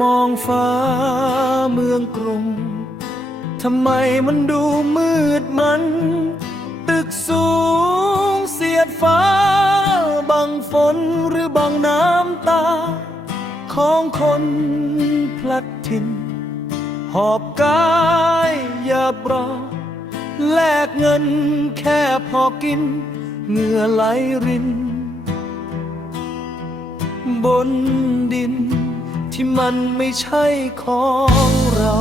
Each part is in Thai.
มองฟ้าเมืองกรุง ทำไมมันดูมืดมัน ตึกสูงเสียดฟ้า บังฝนหรือบังน้ำตา ของคนพลัดถิ่น หอบกายอย่าบรอ แลกเงินแค่พอกิน เหงื่อไหลริน บนดิน ที่มันไม่ใช่ของเรา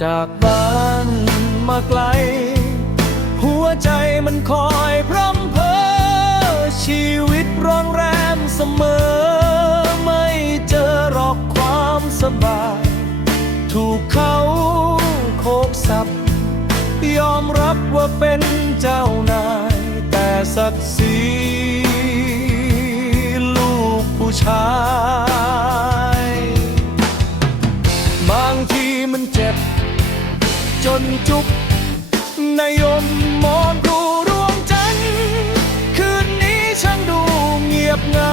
จากบ้านมาไกล หัวใจมันคอยพร่ำเพ้อชีวิตร้อนแรมเสมอ ไม่เจอหรอกความสบาย ถูกเขาโคกสับ ยอมรับว่าเป็นเจ้านาย แต่ศัก ดีลูกผู้ชาย บางทีมันเจ็บ จนจุกนายมมองดูรวงจันทร์คืนนี้ช่างดูเงียบเหงา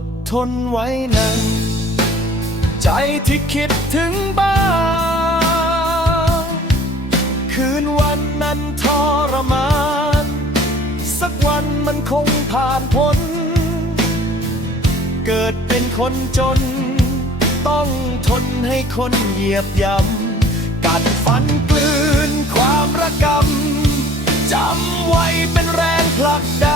ดทนไว้นานใจที่คิดถึงบ้านคืนวันนั้นทรมาน สักวันมันคงผ่านพ้น เกิดเป็นคนจน ต้องทนให้คนเหยียบย่ำกัดฟันกลืนความระกำจำไว้เป็นแรงผลักดัน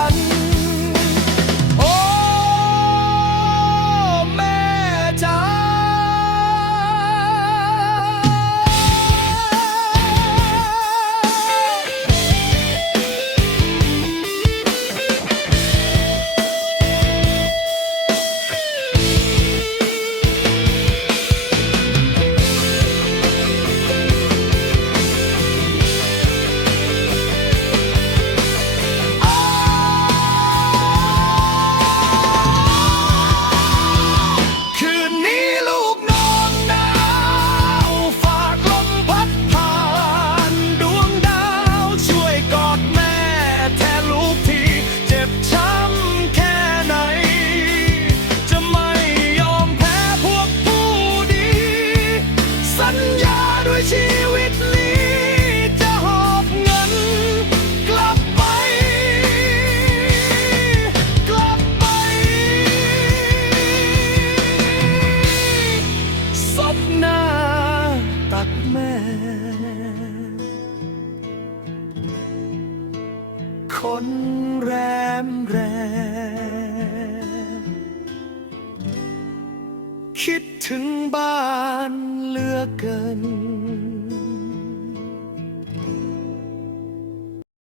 คนแรมแรมคิดถึงบ้านเลือเกิน